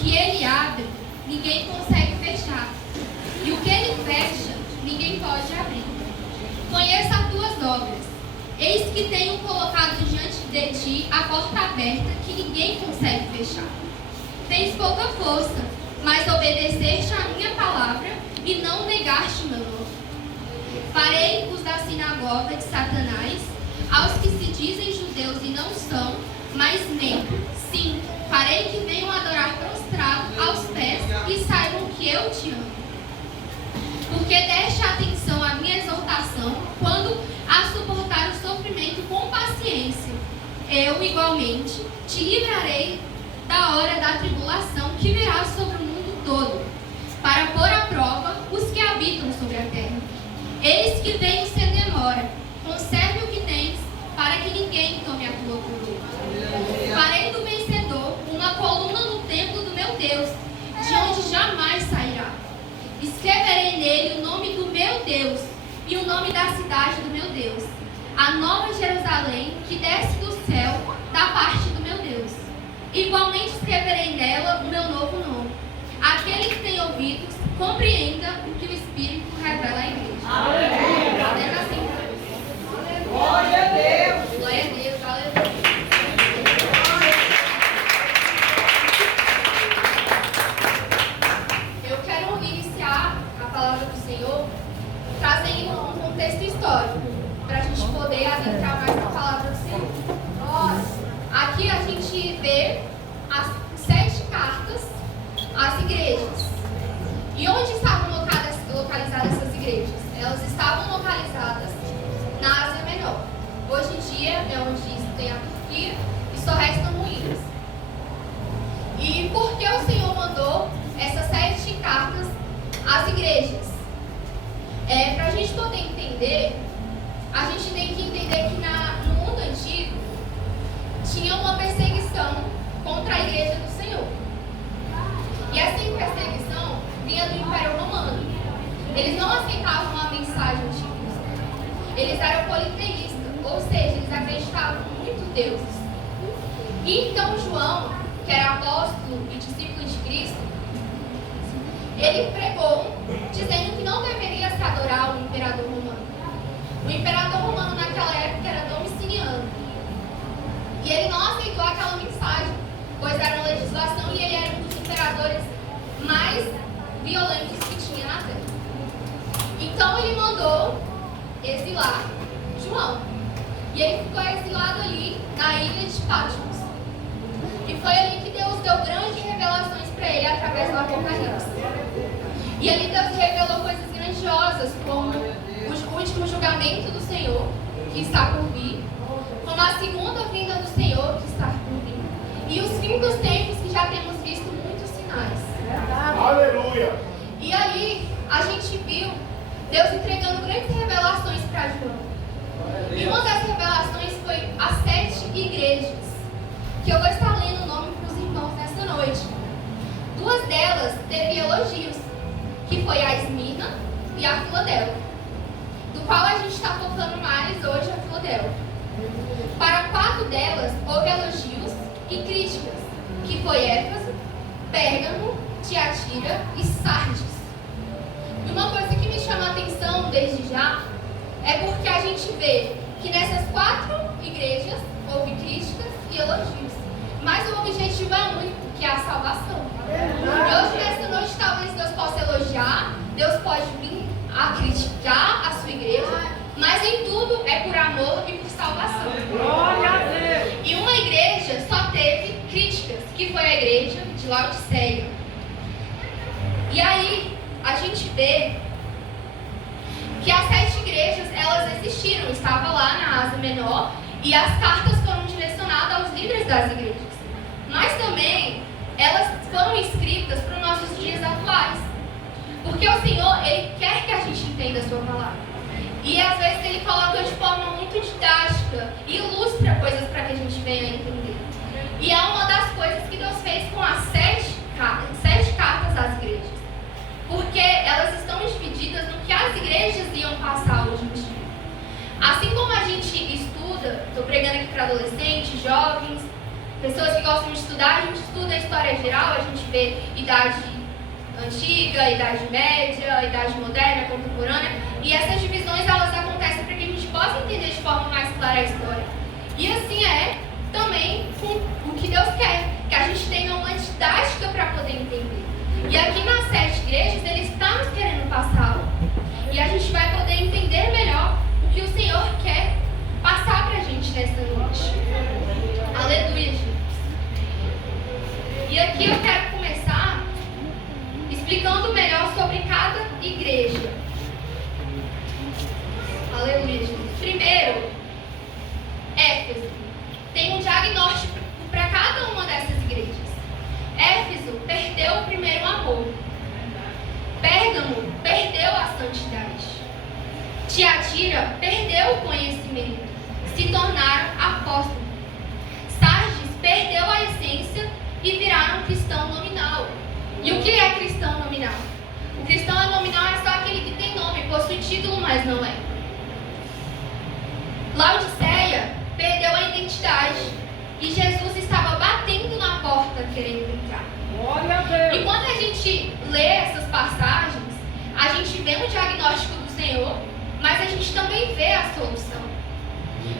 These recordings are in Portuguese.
que ele abre, ninguém consegue fechar. E o que ele fecha, ninguém pode abrir. Conheça as tuas obras. Eis que tenho colocado diante de ti a porta aberta que ninguém consegue fechar. Tens pouca força, mas obedeceste à minha palavra e não negaste meu nome. Farei os da sinagoga de Satanás, aos que se dizem judeus e não são, mas mentem. Sim, farei que venham adorar prostrado aos pés e saibam que eu te amo. Porque deste atenção à minha exortação, quando a suportar o sofrimento com paciência, eu, igualmente, te livrarei da hora da tribulação que virá sobre o mundo todo, para pôr à prova os que habitam sobre a terra. Eis que venho sem demora. Conserve o que tens, para que ninguém tome a tua coroa. Farei do vencedor uma coluna no templo do meu Deus, de onde jamais sairá. Escreverei nele o nome do meu Deus e o nome da cidade do meu Deus, a nova Jerusalém que desce do céu da parte do meu Deus. Igualmente escreverei nela o meu novo nome. Aquele que tem ouvidos, compreenda o que o Espírito revela à igreja. Amém. Assim. Glória a Deus. Glória a Deus, aleluia. Eu quero iniciar a palavra do Senhor trazendo um contexto histórico, para a gente poder adentrar mais na palavra do Senhor. Aqui a gente vê as 7 cartas às igrejas. E onde estavam localizadas essas igrejas? Elas estavam localizadas na Ásia Menor. Hoje em dia é onde tem a Turquia e só restam ruínas. E por que o Senhor mandou essas 7 cartas às igrejas? Para a gente poder entender, a gente tem que entender que no mundo antigo tinha uma perseguição contra a igreja do Senhor. E essa perseguição vinha do Império Romano. Eles não aceitavam a mensagem de Cristo. Eles eram politeístas, ou seja, eles acreditavam muito em deuses. E então João, que era apóstolo e discípulo de Cristo, ele pregou dizendo que não deveria se adorar o imperador romano. O imperador romano naquela época era Domiciano. E ele não aceitou aquela mensagem, pois era uma legislação e ele era um dos imperadores mais violentos que tinha na terra. Então ele mandou exilar João. E ele ficou exilado ali na ilha de Patmos. E foi ali que Deus deu grandes revelações para ele através do Apocalipse. E ali Deus revelou coisas grandiosas, como o último julgamento do Senhor, que está por vir, como a segunda vinda do Senhor, que está por vir, e os fins dos tempos, que já temos visto muitos sinais. Aleluia! E ali a gente viu Deus entregando grandes revelações para João. E uma das revelações foi as 7 igrejas, que eu vou estar lendo o nome para os irmãos nessa noite. 2 delas teve elogios, que foi a Esmirna e a Filadélfia, do qual a gente está focando mais hoje a Filadélfia. Para 4 delas houve elogios e críticas, que foi Éfeso, Pérgamo, Tiatira e Sardes. E uma coisa que me chama a atenção desde já é porque a gente vê que nessas 4 igrejas houve críticas e elogios, mas o objetivo é único, que é a salvação. E hoje, nessa noite, talvez Deus possa elogiar, Deus pode vir a criticar a sua igreja, mas em tudo é por amor e por salvação. E uma igreja só teve críticas, que foi a igreja de Laodiceia. E aí, a gente vê que as 7 igrejas, elas existiram, estavam lá na Ásia Menor, e as cartas foram direcionadas aos líderes das igrejas. Mas também, elas foram escritas para os nossos dias atuais. Porque o Senhor, Ele quer que a gente entenda a sua palavra. E às vezes Ele coloca de forma muito didática e ilustra coisas para que a gente venha entender. E é uma das coisas que Deus fez com as 7 cartas às igrejas. Porque elas estão divididas no que as igrejas iam passar hoje em dia. Assim como a gente estuda, estou pregando aqui para adolescentes, jovens, Pessoas que gostam de estudar, a gente estuda a história geral, a gente vê idade antiga, idade média, idade moderna, contemporânea, e essas divisões elas acontecem para que a gente possa entender de forma mais clara a história. E assim é também com o que Deus quer, que a gente tenha uma didática para poder entender. E aqui nas 7 igrejas, Ele está nos querendo passar algo. E a gente vai poder entender melhor o que o Senhor quer passar para a gente nessa noite. Aleluia, gente. E aqui eu quero começar explicando melhor sobre cada igreja. Aleluia, gente. Primeiro, Éfeso. Tem um diagnóstico para cada uma dessas igrejas. Éfeso perdeu o primeiro amor. Pérgamo perdeu a santidade. Tiatira perdeu o conhecimento. Se tornaram apóstolos. Sardes perdeu a essência e viraram cristão nominal. E o que é cristão nominal? O cristão nominal é só aquele que tem nome, possui título, mas não é. Laodiceia perdeu a identidade e Jesus estava batendo na porta querendo entrar. Glória a Deus. E quando a gente lê essas passagens, a gente vê um diagnóstico do Senhor, mas a gente também vê a solução.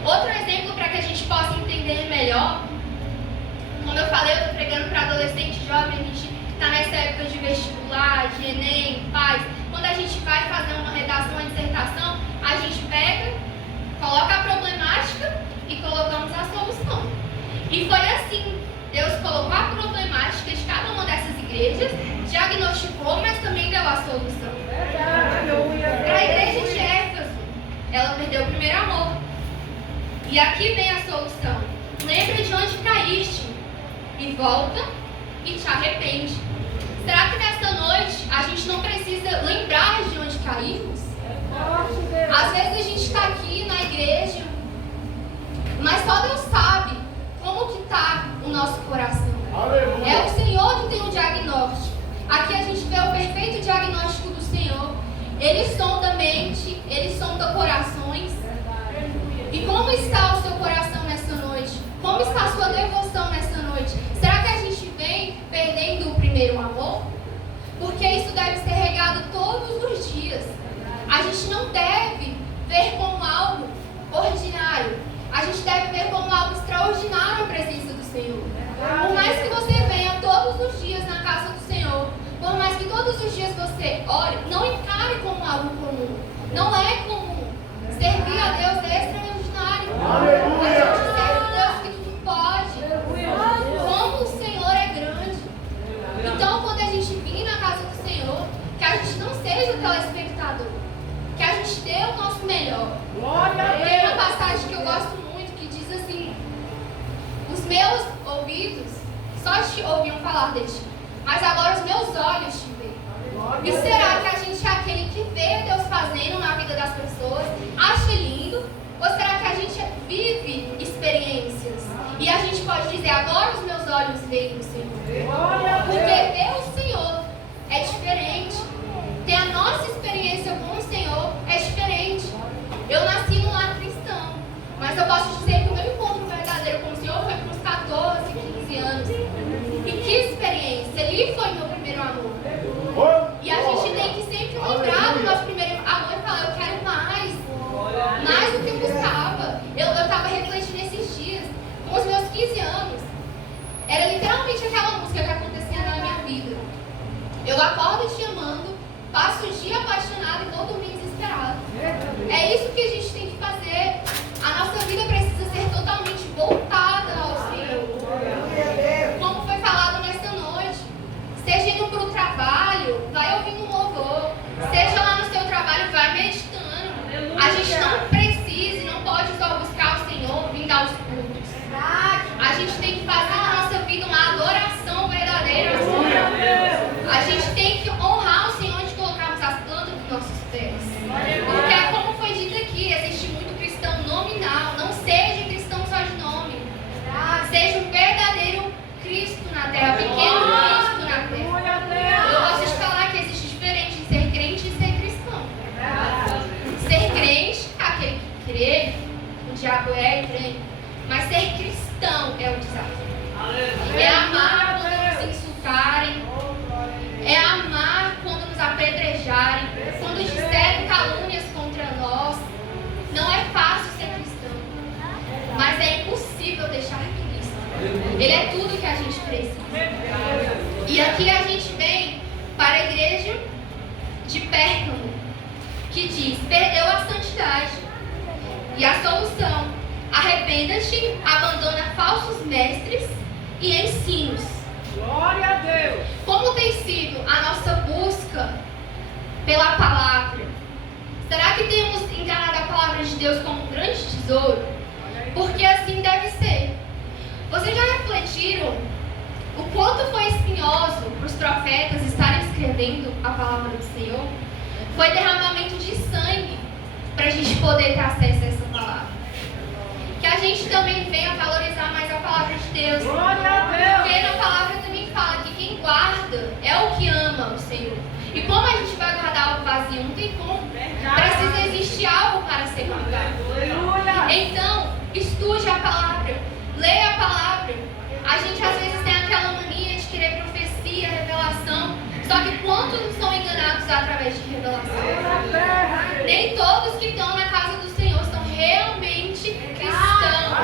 Outro exemplo para que a gente possa entender melhor, como eu falei, eu estou pregando para adolescente e jovem, a gente está nessa época de vestibular, de Enem, paz. Quando a gente vai fazer uma redação, uma dissertação, a gente pega, coloca a problemática e colocamos a solução. E foi assim, Deus colocou a problemática de cada uma dessas igrejas, diagnosticou, mas também deu a solução. Para a igreja de Éfeso, ela perdeu o primeiro amor. E aqui vem a solução. Lembra de onde caíste e volta e te arrepende. Será que nesta noite a gente não precisa lembrar de onde caímos? Às vezes a gente está aqui na igreja, mas só Deus sabe como que está o nosso coração. Aleluia. É o Senhor que tem o diagnóstico. Aqui a gente vê o perfeito diagnóstico do Senhor. Ele sonda a mente, Ele sonda corações. E como está o seu coração nessa noite? Como está a sua devoção nessa noite? Será que a gente vem perdendo o primeiro amor? Porque isso deve ser regado todos os dias. A gente não deve ver como algo ordinário. A gente deve ver como algo extraordinário a presença do Senhor. Por mais que você venha todos os dias na casa do Senhor, por mais que todos os dias você ore, não encare como algo comum. Não é comum. Servir a Deus é extraordinário. A gente serve a Deus que tudo pode. Como o Senhor é grande. Então, quando a gente vir na casa do Senhor, que a gente não seja telespectador, que a gente dê o nosso melhor. Tem uma passagem que eu gosto muito que diz assim: os meus ouvidos só te ouviam falar de ti, mas agora os meus olhos te veem. E será que a gente é aquele que vê Deus fazendo na vida das pessoas, acha lindo? Ou será que a gente vive experiências? E a gente pode dizer: agora os meus olhos veem o Senhor. Porque ver o Senhor é diferente. Ter a nossa experiência com o Senhor é diferente. Eu nasci num lar cristão, mas eu posso dizer que o meu encontro verdadeiro com o Senhor foi com uns 14, 15 anos. E que experiência! Ali foi meu primeiro amor. E a gente tem que sempre lembrar do nosso primeiro amor e falar: eu quero mais do que eu buscava. Eu estava refletindo esses dias, com os meus 15 anos. Era literalmente aquela música que acontecia na minha vida. Eu acordo te amando, passo o dia apaixonado e vou dormir desesperado. É isso que a gente tem que fazer. A nossa vida precisa ser totalmente voltada ao Senhor. Como foi falado nessa noite, seja indo para o trabalho, vai ouvindo um louvor. Seja lá no seu trabalho, vai meditando. A gente não precisa e não pode só buscar o Senhor vindo aos cultos. A gente tem que fazer na nossa vida uma adoração verdadeira. A gente tem que honrar o Senhor de colocarmos as plantas dos nossos pés. Porque, como foi dito aqui, existe muito cristão nominal. Não seja cristão só de nome. Seja um verdadeiro Cristo na terra, pequeno Cristo na terra. Eu gosto de falar que existe diferença em ser crente e ser cristão. Ser crente é aquele que crê, o diabo é e crê. Mas ser cristão é o desafio. É amar quando nos insultarem. É amar quando nos apedrejarem. Quando disserem calúnias contra nós. Não é fácil ser cristão. Mas é impossível deixar Cristo. Ele é tudo que a gente precisa. E aqui a gente vem para a igreja de Pérgamo, que diz: perdeu a santidade. E a solução: arrependa-te, abandona falsos mestres e ensinos. Glória a Deus. Como tem sido a nossa busca pela palavra? Será que temos encarado a palavra de Deus como um grande tesouro? Porque assim deve ser. Vocês já refletiram o quanto foi espinhoso para os profetas estarem escrevendo a palavra do Senhor? Foi derramamento de sangue para a gente poder ter acesso a essa palavra. Que a gente também venha valorizar mais a palavra de Deus. Glória a Deus. Porque na palavra também fala que quem guarda é o que ama o Senhor. E como a gente vai guardar algo vazio? Não tem como. Precisa existir algo para ser guardado. Então, estude a palavra. Leia a palavra. A gente às vezes tem aquela mania de querer profecia, revelação. Só que quantos são enganados através de revelação? Nem todos que estão na casa do Senhor são realmente cristãos.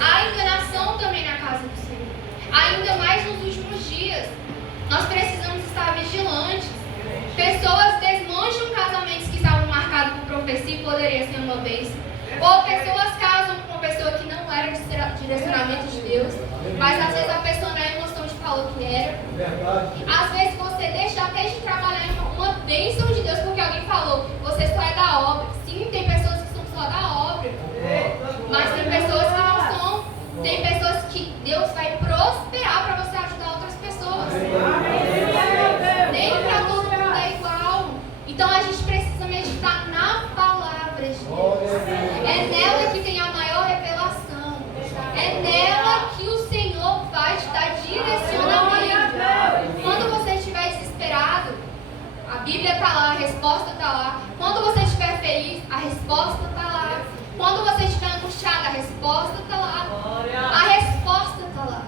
Há enganação também na casa do Senhor. Ainda mais nos últimos dias. Nós precisamos estar vigilantes. Pessoas desmancham casamentos que estavam marcados por profecia e poderia ser uma bênção. Ou pessoas casam com uma pessoa que não era direcionamento de Deus, mas às vezes a pessoa na emoção te falou que era. Às vezes você deixa até de trabalhar em uma bênção de Deus porque alguém falou, você só é da obra. Sim, tem pessoas que são só da obra, mas tem pessoas que não são. Tem pessoas que Deus vai prosperar para você ajudar outras pessoas. Nem para todo mundo é igual. Então a gente precisa meditar na palavra de Deus. É nela que tem a maior revelação. É nela que o Senhor vai te dar direcionamento. Quando você estiver desesperado, a Bíblia está lá, a resposta está lá. Quando você estiver feliz, a resposta está lá. Quando você estiver angustiado, a resposta está lá. A resposta está lá.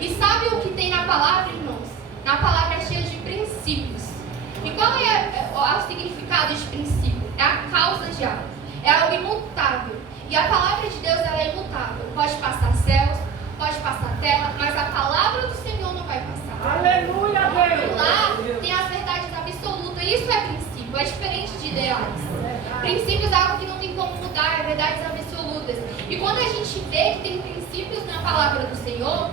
E sabe o que tem na palavra, irmãos? Na palavra é cheia de princípios. E qual é o significado de princípio? É a causa de algo. É algo imutável. E a palavra de Deus, ela é imutável. Pode passar céus, pode passar terra, mas a palavra do Senhor não vai passar. Aleluia, Deus. E lá tem as verdades absolutas. Isso é princípio, é diferente de ideais. Princípios é algo que não tem como mudar, é verdades absolutas. E quando a gente vê que tem princípios na palavra do Senhor,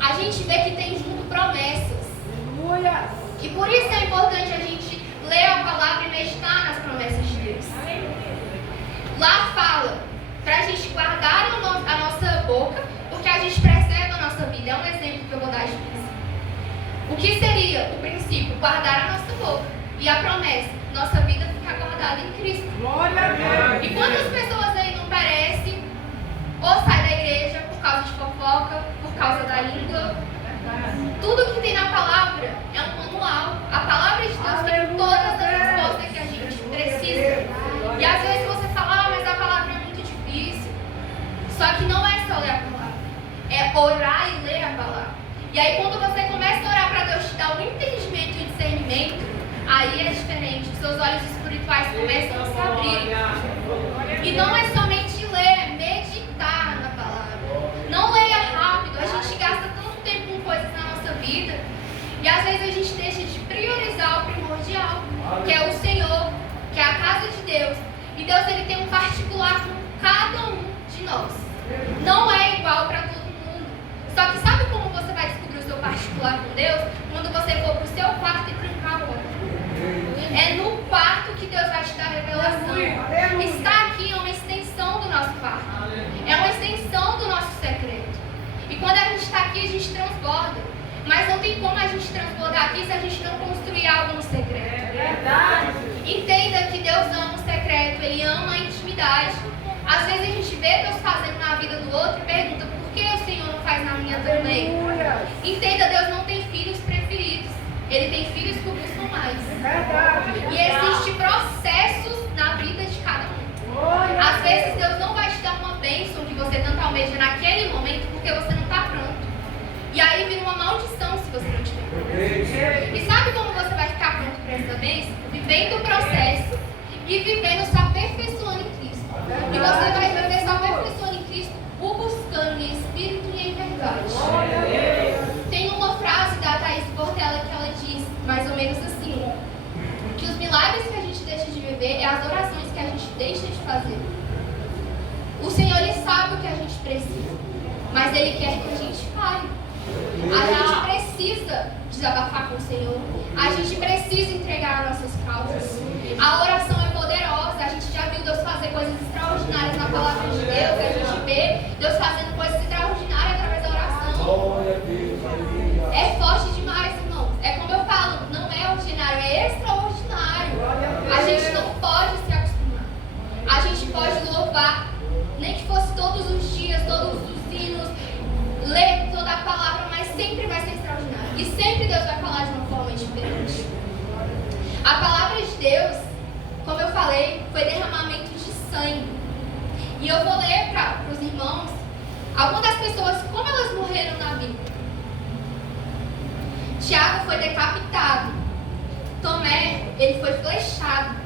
a gente vê que tem junto promessas. Aleluia. E por isso é importante a gente ler a palavra e meditar nas promessas de Deus. Lá fala para a gente guardar a nossa boca, porque a gente percebe a nossa vida. É um exemplo que eu vou dar de princípio. O que seria o princípio? Guardar a nossa boca. E a promessa? Nossa vida ficar guardada em Cristo. Glória a Deus. E quantas pessoas aí não perecem ou saem da igreja por causa de fofoca, por causa da língua? Tudo que tem na palavra é um manual. A palavra de Deus tem todas as respostas que a gente precisa. E às vezes você fala, mas a palavra é muito difícil. Só que não é só ler a palavra. É orar e ler a palavra. E aí quando você começa a orar para Deus te dar o entendimento e o discernimento, aí é diferente. Os seus olhos espirituais começam a se abrir. E não é somente ler, é meditar na palavra. Não leia rápido. A gente gasta tanto tempo com coisas na nossa vida. E às vezes a gente deixa de priorizar o primordial, que é o Senhor, que é a casa de Deus. E Deus, ele tem um particular com cada um de nós. Não é igual para todo mundo. Só que sabe como você vai descobrir o seu particular com Deus? Quando você for para o seu quarto e trancar o olho. É no quarto que Deus vai te dar revelação. Estar aqui é uma extensão do nosso quarto. É uma extensão do nosso secreto. E quando a gente está aqui, a gente transborda. Mas não tem como a gente transbordar aqui se a gente não construir algo no secreto. Verdade. Entenda que Deus ama o secreto, Ele ama a intimidade. Às vezes a gente vê Deus fazendo na vida do outro e pergunta, por que o Senhor não faz na minha também? Entenda, Deus não tem filhos preferidos. Ele tem filhos que o buscam mais. E existem processos na vida de cada um. Às vezes Deus não vai te dar uma bênção que você tanto almeja naquele momento porque você não está pronto. E aí vira uma maldição se você não estiver pronto. E sabe como você vai ficar pronto para essa bênção? Vivendo o processo e vivendo se aperfeiçoando em Cristo. E você vai viver se aperfeiçoando em Cristo, o buscando em espírito e em verdade. Tem uma frase da Thaís Portela que ela diz mais ou menos assim: que os milagres que a gente deixa de viver é as orações que a gente deixa de fazer. O Senhor, Ele sabe o que a gente precisa, mas Ele quer que a gente fale. A gente precisa desabafar com o Senhor. A gente precisa entregar as nossas causas. A oração é poderosa. A gente já viu Deus fazer coisas extraordinárias na palavra de Deus. A gente vê Deus fazendo coisas extraordinárias através da oração. É forte demais, irmão. É como eu falo, não é ordinário, é extraordinário. A gente não pode se acostumar. A gente pode louvar, nem que fosse todos os dias, todos os hinos, ler toda a palavra, mas sempre vai ser extraordinário. E sempre Deus vai falar de uma forma diferente. A palavra de Deus, como eu falei, foi derramamento de sangue. E eu vou ler para os irmãos algumas das pessoas, como elas morreram na Bíblia. Tiago foi decapitado. Tomé, ele foi flechado.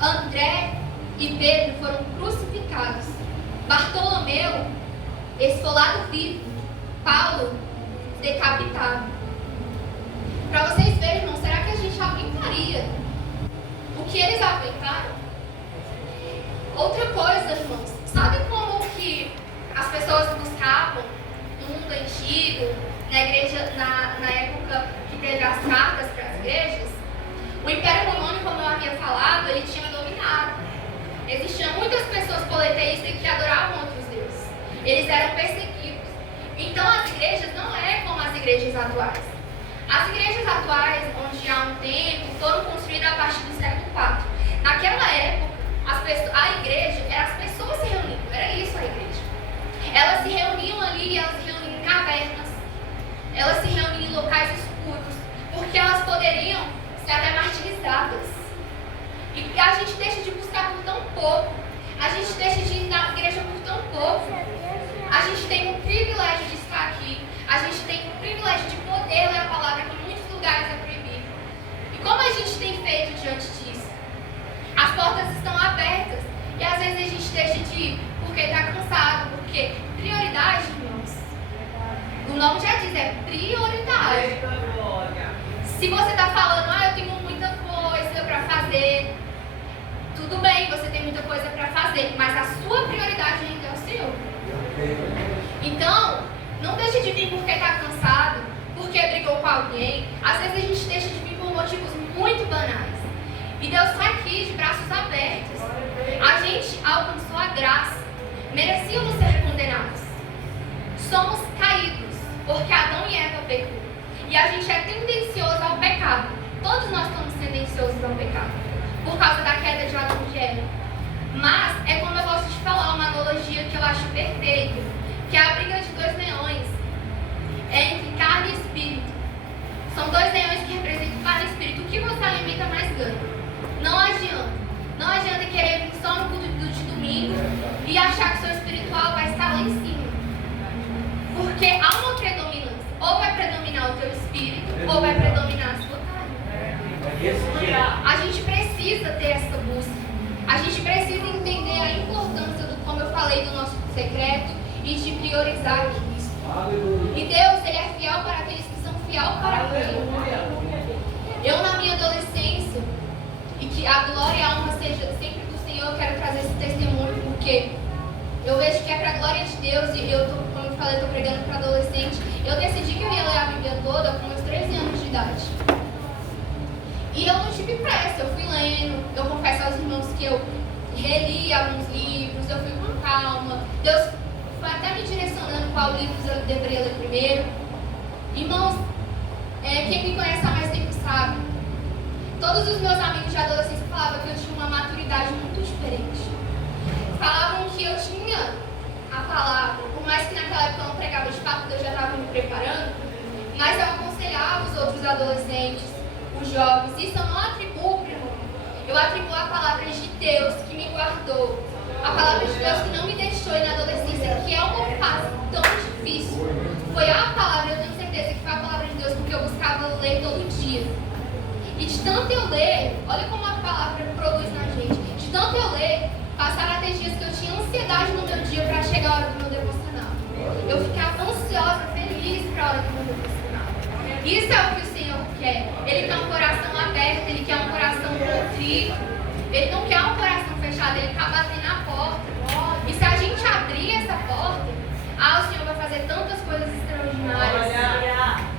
André e Pedro foram crucificados. Bartolomeu, esfolado vivo. Paulo, decapitado. Para vocês verem, irmão, será que a gente aguentaria o que eles aguentaram? Outra coisa, irmãos, sabe como que as pessoas buscavam no mundo antigo, na igreja, na época que teve as cartas para as igrejas? O Império Romano, como eu havia falado, ele tinha dominado. Existiam muitas pessoas politeístas que adoravam outros deuses. Eles eram perseguidos. Então as igrejas não é como as igrejas atuais. As igrejas atuais, onde há um templo, foram construídas a partir do século IV. Naquela época, a igreja, as pessoas se reuniam, era isso a igreja. Elas se reuniam ali, elas se reuniam em cavernas, elas se reuniam em locais escuros, porque elas poderiam ser até martirizadas. E a gente deixa de buscar por tão pouco, a gente deixa de ir na igreja por tão pouco. A gente tem o privilégio de estar aqui, a gente tem o privilégio de poder ler a palavra que em muitos lugares é proibido. E como a gente tem feito diante disso? As portas estão abertas e às vezes a gente deixa de ir porque está cansado, porque prioridade, irmãos, o nome já diz, é prioridade. Se você está falando, eu tenho muita coisa para fazer, tudo bem, você tem muita coisa para fazer, mas a sua prioridade ainda é o Senhor. Então, não deixe de vir porque está cansado, porque brigou com alguém. Às vezes a gente deixa de vir por motivos muito banais. E Deus está aqui de braços abertos. A gente alcançou a graça. Merecíamos ser condenados. Somos caídos, porque Adão e Eva pecou. E a gente é tendencioso ao pecado. Todos nós estamos tendenciosos ao pecado, por causa da queda de Adão e Eva. Mas é como eu gosto de falar, uma analogia que eu acho perfeita, que é a briga de dois leões entre carne e espírito. São dois leões que representam carne e espírito. O que você alimenta mais ganha. Não adianta. Não adianta querer vir só no culto de domingo e achar que o seu espiritual vai estar lá em cima. Porque há uma predominância. Ou vai predominar o teu espírito, ou vai predominar a sua carne. A gente precisa ter essa busca. A gente precisa entender a importância, como eu falei, do nosso secreto e de priorizar Cristo. E Deus, Ele é fiel para aqueles que são fiel para Ele. Eu, na minha adolescência, e que a glória e a honra seja sempre do Senhor, eu quero trazer esse testemunho, porque eu vejo que é para a glória de Deus, e como eu falei, eu estou pregando para adolescente. Eu decidi que eu ia ler a Bíblia toda com meus 13 anos de idade. E eu não tive pressa, eu fui lendo. Eu confesso aos irmãos que eu reli alguns livros, eu fui com calma. Deus foi até me direcionando qual livro eu deveria ler primeiro. Irmãos, quem me conhece há mais tempo sabe. Todos os meus amigos de adolescência falavam que eu tinha uma maturidade muito diferente. Falavam que eu tinha a palavra, por mais que naquela época eu não pregava de fato, eu já estava me preparando, mas eu aconselhava os outros adolescentes, os jovens. Isso eu não atribuo para mim. Eu atribuo a palavra de Deus que me guardou. A palavra de Deus que não me deixou ir na adolescência, que é o meu pai. Foi a palavra, eu tenho certeza que foi a palavra de Deus, porque eu buscava ler todo dia. E de tanto eu ler, olha como a palavra produz na gente. De tanto eu ler, passaram até dias que eu tinha ansiedade no meu dia para chegar a hora do meu devocional. Eu ficava ansiosa, feliz para a hora do meu devocional. Isso é o que o Senhor quer. Ele quer um coração aberto, Ele quer um coração contrito. Ele não quer um coração fechado, Ele está batendo na porta. E se a gente abrir essa porta, o Senhor vai fazer tantas coisas extraordinárias.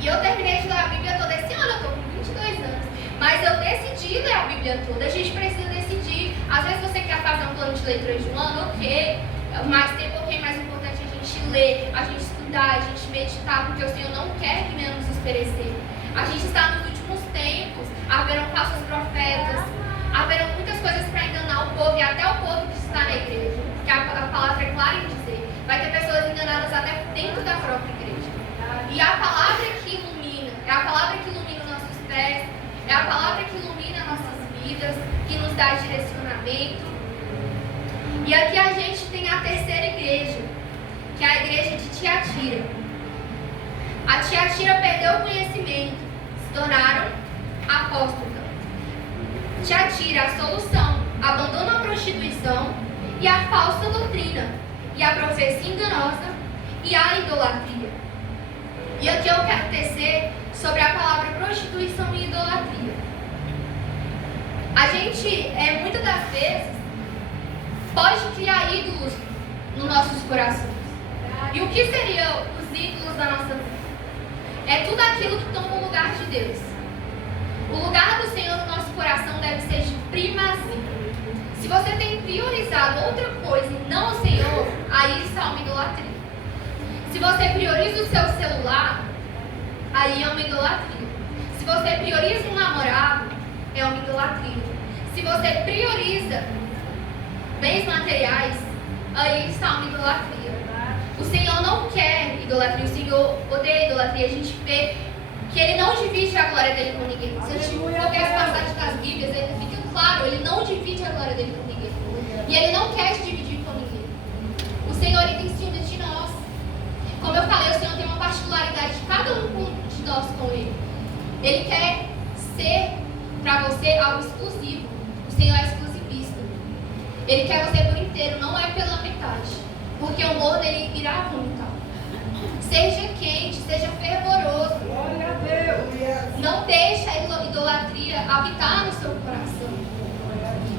E eu terminei de ler a Bíblia toda esse ano, eu estou com 22 anos. Mas eu decidi ler a Bíblia toda. A gente precisa decidir. Às vezes você quer fazer um plano de leitura de um ano, ok. Mas tem um pouquinho mais importante a gente ler, a gente estudar, a gente meditar, porque o Senhor não quer que venhamos nos perecer. A gente está nos últimos tempos, haverão falsos profetas, haverão muitas coisas para enganar o povo e até o povo que está na igreja. Que a palavra é clara em dizer. Vai ter pessoas enganadas até dentro da própria igreja. E a palavra que ilumina, é a palavra que ilumina os nossos pés, é a palavra que ilumina nossas vidas, que nos dá direcionamento. E aqui a gente tem a terceira igreja, que é a igreja de Tiatira. A Tiatira perdeu o conhecimento, se tornaram apóstatas. Tiatira, a solução, abandona a prostituição e a falsa doutrina, e a profecia enganosa e a idolatria. E aqui eu quero tecer sobre a palavra prostituição e idolatria. A gente, muitas das vezes, pode criar ídolos nos nossos corações. E o que seriam os ídolos da nossa vida? É tudo aquilo que toma o lugar de Deus. O lugar do Senhor no nosso coração deve ser de primazia. Se você tem priorizado outra coisa e não o Senhor, aí isso é uma idolatria. Se você prioriza o seu celular, aí é uma idolatria. Se você prioriza um namorado, é uma idolatria. Se você prioriza bens materiais, aí está uma idolatria. O Senhor não quer idolatria, o Senhor odeia idolatria. A gente vê que Ele não divide a glória dele com ninguém. Se a gente for ver as passagens das Bíblias, ele fica claro, Ele não divide a glória dele com ninguém. E Ele não quer se dividir com ninguém. O Senhor, Ele tem ciúmes de nós. Como eu falei, o Senhor tem uma particularidade de cada um de nós com Ele. Ele quer ser para você algo exclusivo. O Senhor é exclusivista. Ele quer você por inteiro, não é pela metade. Porque o amor dele irá vomitar. Seja quente, seja fervoroso. Glória a Deus. Não deixe a idolatria habitar no seu coração.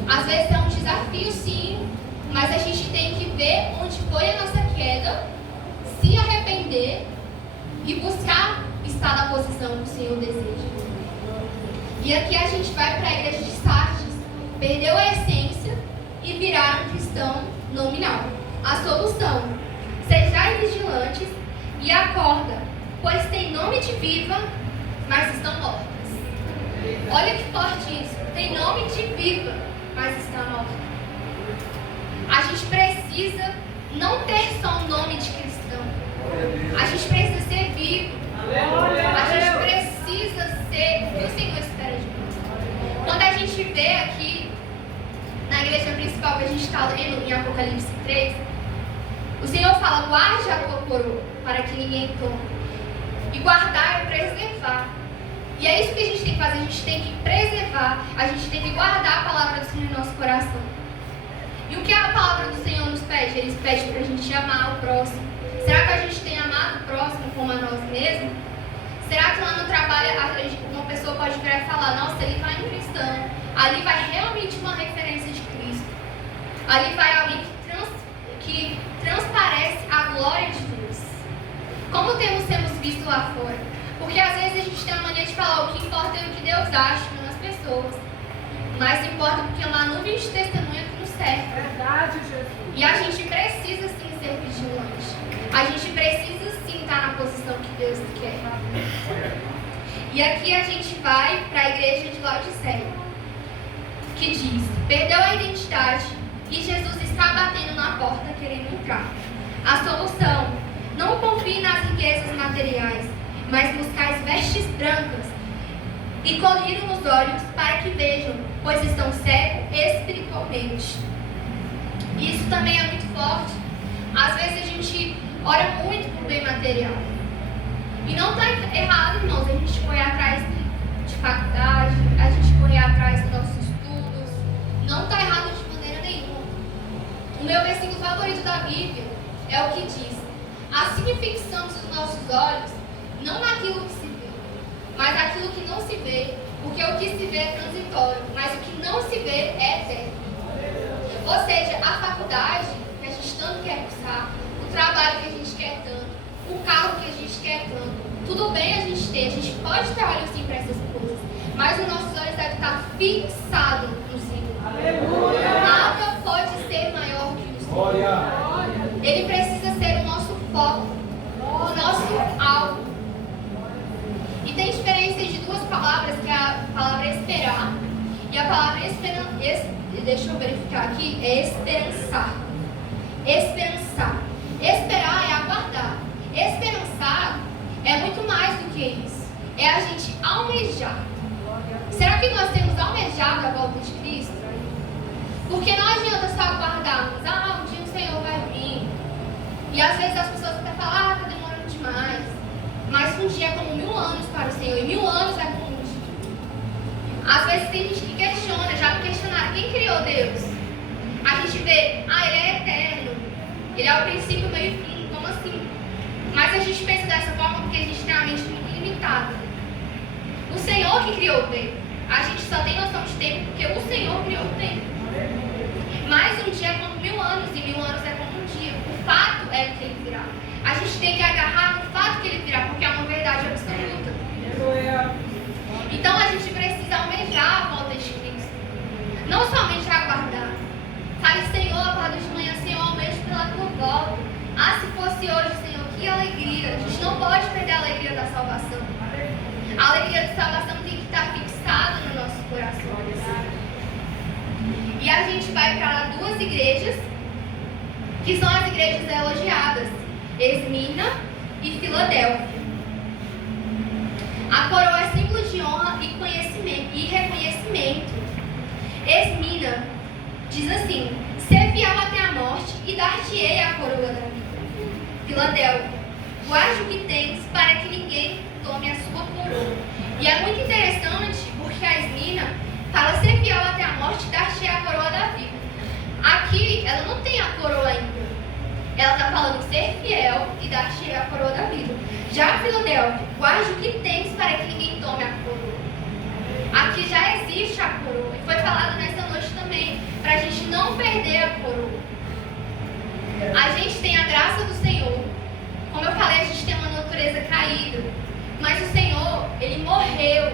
Às vezes é um desafio, sim, mas a gente tem que ver onde foi a nossa queda, se arrepender e buscar estar na posição que o Senhor deseja. E aqui a gente vai para a igreja de Sardes. Perdeu a essência e virar um cristão nominal. A solução: sejais vigilantes e acorda, pois tem nome de viva, mas estão mortas. Olha que forte isso. Tem nome de viva, mas está morta. A gente precisa não ter só um nome de cristão. A gente precisa ser vivo. A gente precisa ser o que o Senhor espera de nós. Quando a gente vê aqui na igreja principal que a gente está lendo em Apocalipse 3, o Senhor fala: guarde a tua coroa para que ninguém tome. E guardar é preservar. E é isso que a gente tem que fazer. A gente tem que preservar. A gente tem que guardar a palavra do Senhor no nosso coração. E o que a palavra do Senhor nos pede? Ele pede para a gente amar o próximo. Será que a gente tem amado o próximo como a nós mesmos? Será que lá no trabalho uma pessoa pode virar e falar: nossa, ele vai no cristão. Ali vai realmente uma referência de Cristo. Ali vai alguém que transparece a glória de Deus. Como temos visto lá fora? Porque às vezes a gente tem a mania de falar: o que importa é o que Deus acha nas pessoas. Mas importa porque é uma nuvem de testemunha que nos serve. Verdade, Jesus. E a gente precisa sim ser vigilante. A gente precisa sim estar na posição que Deus quer. E aqui a gente vai para a igreja de Laodiceia, que diz: perdeu a identidade e Jesus está batendo na porta querendo entrar. A solução: não confie nas riquezas materiais, mas buscai vestes brancas e colírio nos olhos para que vejam, pois estão cegos espiritualmente. Isso também é muito forte. Às vezes a gente ora muito por o bem material. E não está errado, irmãos, a gente correr atrás de faculdade, a gente correr atrás dos nossos estudos. Não está errado de maneira nenhuma. O meu versículo favorito da Bíblia é o que diz: assim fixamos os nossos olhos, não naquilo que se vê, mas naquilo que não se vê, porque o que se vê é transitório, mas o que não se vê é eterno. Ou seja, a faculdade que a gente tanto quer cursar, o trabalho que a gente quer tanto, o carro que a gente quer tanto, tudo bem a gente pode ter olhos sim para essas coisas, mas os nossos olhos devem estar fixados no Senhor. Aleluia. Nada pode ser maior que o Senhor. Ele precisa ser o nosso foco, o nosso alvo. E tem diferença de duas palavras, que é a palavra esperar e a palavra deixa eu verificar aqui, é esperançar. Esperançar. Esperar é aguardar. Esperançar é muito mais do que isso. É a gente almejar. Será que nós temos almejado a volta de Cristo? Porque não adianta só aguardarmos. Um dia o Senhor vai vir. E às vezes as pessoas até falam, está demorando demais. Mas um dia é como 1000 anos para o Senhor. E 1000 anos é como um dia. Às vezes tem gente que questiona, já me questionaram, quem criou Deus? A gente vê, Ele é eterno. Ele é o princípio, meio e fim. Como assim? Mas a gente pensa dessa forma porque a gente tem a mente muito limitada. O Senhor que criou o tempo. A gente só tem noção de tempo porque o Senhor criou o tempo. Mas um dia é como 1000 anos e 1000 anos é como um dia. O fato é que ele virá. A gente tem que agarrar no fato que ele virá, porque é uma verdade absoluta. Então a gente precisa almejar a volta de Cristo. Não somente aguardar. Fale, Senhor, acordo de manhã, Senhor, almejo pela tua volta. Se fosse hoje, Senhor, que alegria. A gente não pode perder a alegria da salvação. A alegria da salvação tem que estar fixada no nosso coração. E a gente vai para 2 igrejas, que são as igrejas elogiadas: Esmirna e Filadélfia. A coroa é símbolo de honra e conhecimento e reconhecimento. Esmirna diz assim: ser fiel até a morte e dar-te-ei a coroa da vida. Filadélfia: guarde o que tens para que ninguém tome a sua coroa. E é muito interessante porque a Esmirna fala ser fiel até a morte e dar-te-ei a coroa da vida. Aqui ela não tem a coroa ainda. Ela está falando ser fiel e dar-te-ei a coroa da vida. Já a Filadélfia: guarde o que tens para que ninguém tome a coroa. Aqui já existe a coroa. E foi falado nessa noite também, para a gente não perder a coroa. A gente tem a graça do Senhor. Como eu falei, a gente tem uma natureza caída. Mas o Senhor, Ele morreu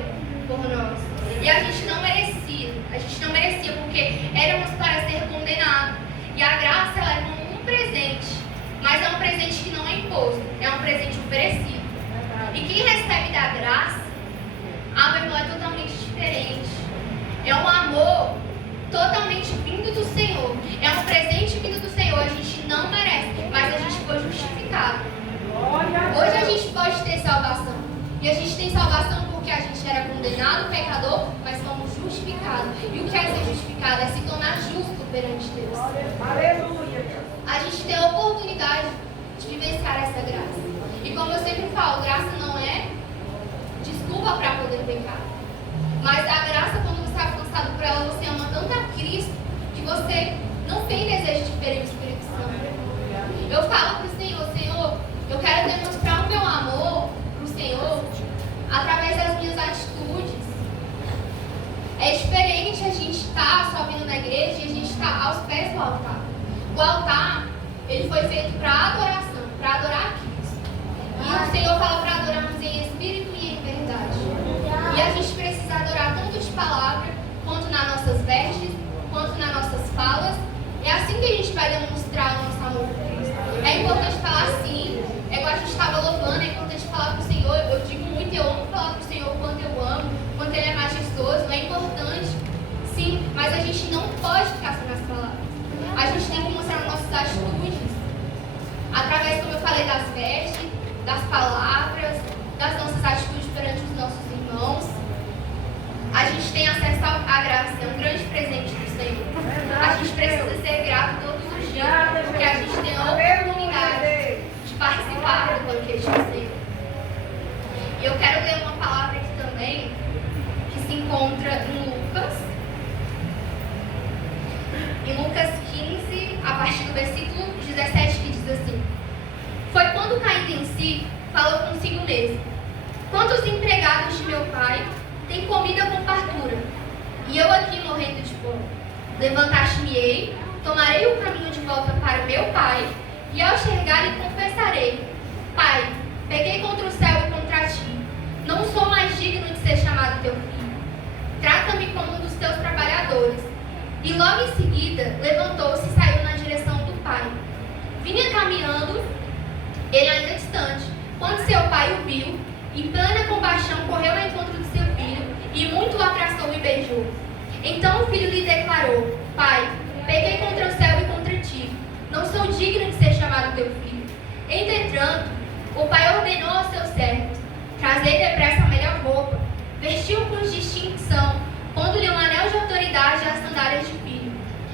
por nós. E a gente não merecia. A gente não merecia porque éramos para ser condenados. E a graça, ela é como um presente. Mas é um presente que não é imposto. É um presente oferecido. E quem recebe da graça, meu irmão, é totalmente diferente. É um amor totalmente vindo do Senhor. É um presente vindo do Senhor. A gente não merece, mas a gente foi justificado. Hoje a gente pode ter salvação. E a gente tem salvação porque a gente era condenado, pecador, mas fomos justificados. E o que é ser justificado? É se tornar justo perante Deus. Aleluia. A gente tem a oportunidade de vivenciar essa graça. E como eu sempre falo, graça não é desculpa para poder pecar. Mas a graça, quando você é alcançado por ela, você ama tanto a Cristo que você não tem desejo de ferir o Espírito Santo. Eu falo para o Senhor: Senhor, eu quero demonstrar o meu amor para o Senhor através das minhas atitudes. É diferente a gente estar só vindo na igreja e a gente estar aos pés do altar. O altar, ele foi feito para adoração, para adorar a Cristo. E o Senhor fala para adorarmos em espírito e em verdade. E a gente precisa adorar tanto de palavra, quanto nas nossas vestes, quanto nas nossas falas. É assim que a gente vai demonstrar o nosso amor por Cristo. É importante falar sim, é igual a gente estava louvando, é importante falar para o Senhor. Eu digo muito, eu amo falar para o Senhor o quanto eu amo, quanto Ele é majestoso, é importante, sim, mas a gente não pode ficar só nas palavras. A gente tem que mostrar nossas atitudes, através, como eu falei, das vestes, das palavras, das nossas atitudes perante os nossos irmãos. A gente tem acesso à graça, é um grande presente do Senhor. A gente precisa ser grato todos os dias, porque a gente tem a oportunidade de participar do si, falou consigo mesmo: quantos empregados de meu pai têm comida com fartura, e eu aqui morrendo de fome? Levantar-me-ei, tomarei o caminho de volta para meu pai, e ao chegar lhe confessarei: Pai, pequei contra o céu e contra ti. Não sou mais digno de ser chamado teu filho. Trata-me como um dos teus trabalhadores. E logo em seguida levantou-se e saiu na direção do pai. Vinha caminhando, ele ainda distante, quando seu pai o viu, em plena compaixão correu ao encontro de seu filho e muito o abraçou e beijou. Então o filho lhe declarou: Pai, pequei contra o céu e contra ti. Não sou digno de ser chamado teu filho. Entretanto, o pai ordenou aos seus servos: trazei depressa a melhor roupa, vestiu-o com distinção, pondo-lhe um anel de autoridade e as sandálias de filho.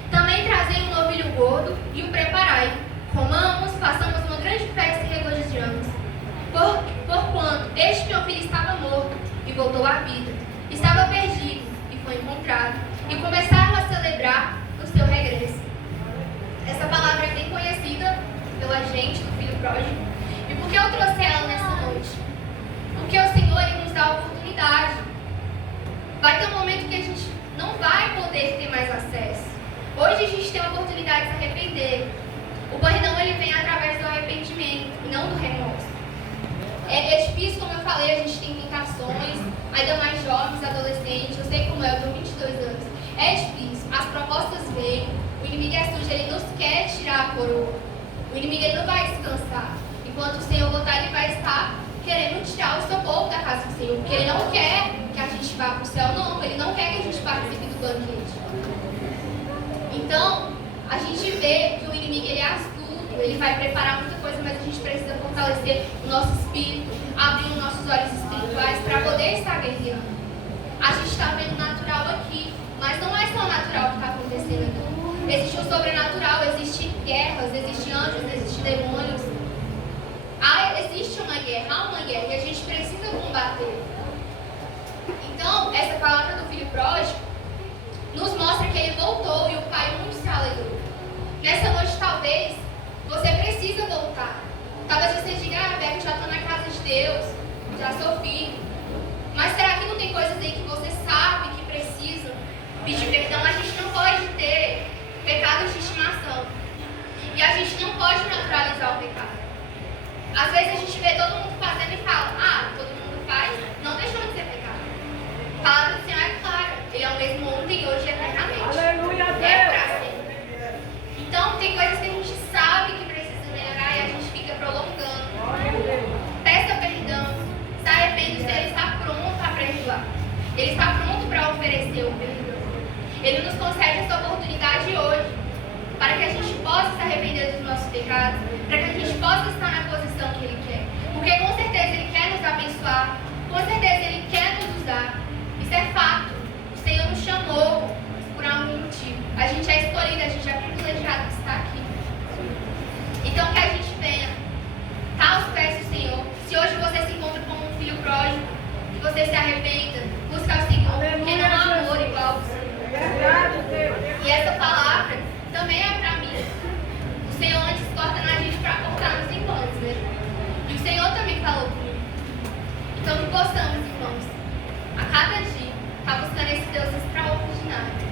Também trazei um novilho gordo e o preparai. Comamos, façamos uma grande festa e regozijamos. Porquanto este meu filho estava morto e voltou à vida, estava perdido e foi encontrado. E começaram a celebrar o seu regresso. Essa palavra é bem conhecida pela gente do filho pródigo. E por que eu trouxe ela nessa noite? Porque o Senhor ele nos dá a oportunidade. Vai ter um momento que a gente não vai poder ter mais acesso. Hoje a gente tem a oportunidade de se arrepender. O perdão ele vem através do arrependimento e não do remorso. É difícil, como eu falei, a gente tem tentações, ainda mais jovens, adolescentes. Eu sei como é, eu tenho 22 anos. É difícil, as propostas vêm, o inimigo é sujo, ele nos quer tirar a coroa. O inimigo ele não vai descansar. Enquanto o Senhor voltar, ele vai estar querendo tirar o seu povo da casa do Senhor. Porque ele não quer que a gente vá para o céu, não. Ele não quer que a gente participe do banquete. Então, a gente vê que o inimigo ele é astuto, ele vai preparar muita coisa, mas a gente precisa fortalecer o nosso espírito, abrir os nossos olhos espirituais para poder estar guerreando. A gente está vendo o natural aqui, mas não é só o natural que está acontecendo aqui. Existe o sobrenatural, existem guerras, existem anjos, existem demônios. Existe uma guerra, há uma guerra e a gente precisa combater. Então, essa palavra do filho pródigo nos mostra que ele voltou e o pai muito se alegrou. Nessa noite, talvez, você precisa voltar. Talvez você diga: Beca, já estou na casa de Deus, já sou filho. Mas será que não tem coisas aí que você sabe que precisa pedir perdão? A gente não pode ter pecados de estimação. E a gente não pode naturalizar o pecado. Às vezes a gente vê todo mundo fazendo e fala: todo mundo faz, não deixou de ser pecado. A palavra do Senhor é clara. Ele é o mesmo ontem, hoje e eternamente. Aleluia, Deus. É pra sempre. Então, tem coisas que a gente sabe que precisa melhorar e a gente fica prolongando. Peça perdão. Se arrepende, ele está pronto a perdoar. Ele está pronto para oferecer o perdão. Ele nos concede essa oportunidade hoje, para que a gente possa se arrepender dos nossos pecados, para que a gente possa estar na posição que Ele quer. Porque com certeza Ele quer nos abençoar, com certeza Ele quer nos usar. Isso é fato. O Senhor nos chamou por algum motivo. A gente é escolhido, a gente é privilegiado de estar aqui. Então que a gente venha estar aos pés do Senhor. Se hoje você se encontra como um filho pródigo, que você se arrependa, busca o Senhor, porque não há amor igual ao Senhor. E essa palavra também é para mim. O Senhor antes corta na gente para cortar nos irmãos, né? E o Senhor também falou comigo. Então que possamos, irmãos, a cada dia, estar buscando esse Deus extraordinário.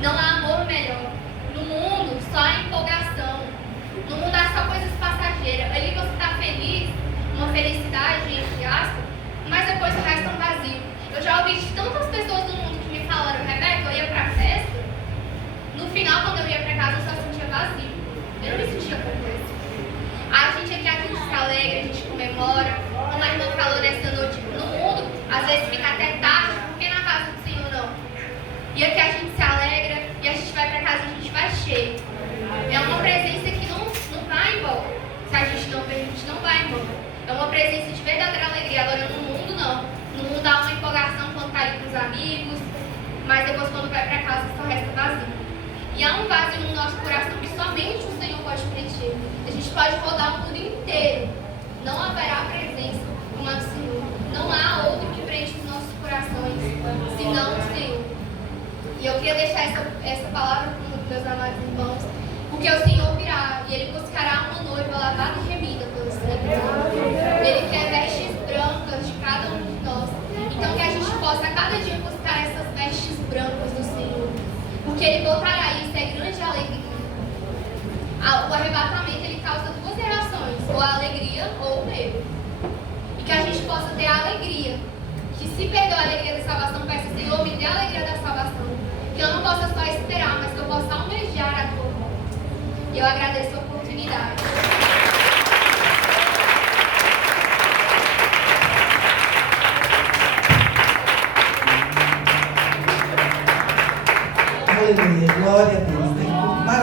Não há amor melhor. No mundo só há empolgação. No mundo há só coisas passageiras. Ali você está feliz, uma felicidade, entre aspas, mas depois o resto é um vazio. Eu já ouvi de tantas pessoas do mundo que me falaram: Rebeca, eu ia para a festa. No final, quando eu ia para casa, eu só sentia vazio. Eu não me sentia completa. A gente aqui se alegra, a gente comemora. Como a irmã falou nessa noite, no mundo, às vezes fica até tarde, porque na casa do Senhor não. E aqui a gente se alegra e a gente vai para casa e a gente vai cheio. É uma presença que não vai embora. Se a gente não permite, não vai embora. É uma presença de verdadeira alegria. Agora no mundo não. No mundo há uma empolgação quando está ali com os amigos, mas depois quando vai para casa só resta vazio. E há um vazio no nosso coração que somente o Senhor pode preencher. A gente pode rodar o mundo inteiro. Não haverá presença como a do Senhor. Não há outro que preenche os nossos corações, senão o Senhor. E eu queria deixar essa palavra com os meus amados irmãos, porque o Senhor virá e Ele buscará uma noiva lavada e remida pelo Senhor. que Ele voltará e isso é grande alegria. O arrebatamento, ele causa duas reações, ou a alegria ou o medo. E que a gente possa ter a alegria, que se perdeu a alegria da salvação, peça, Senhor, me dê a alegria da salvação. Que eu não possa só esperar, mas que eu possa almejar a tua volta. E eu agradeço a oportunidade.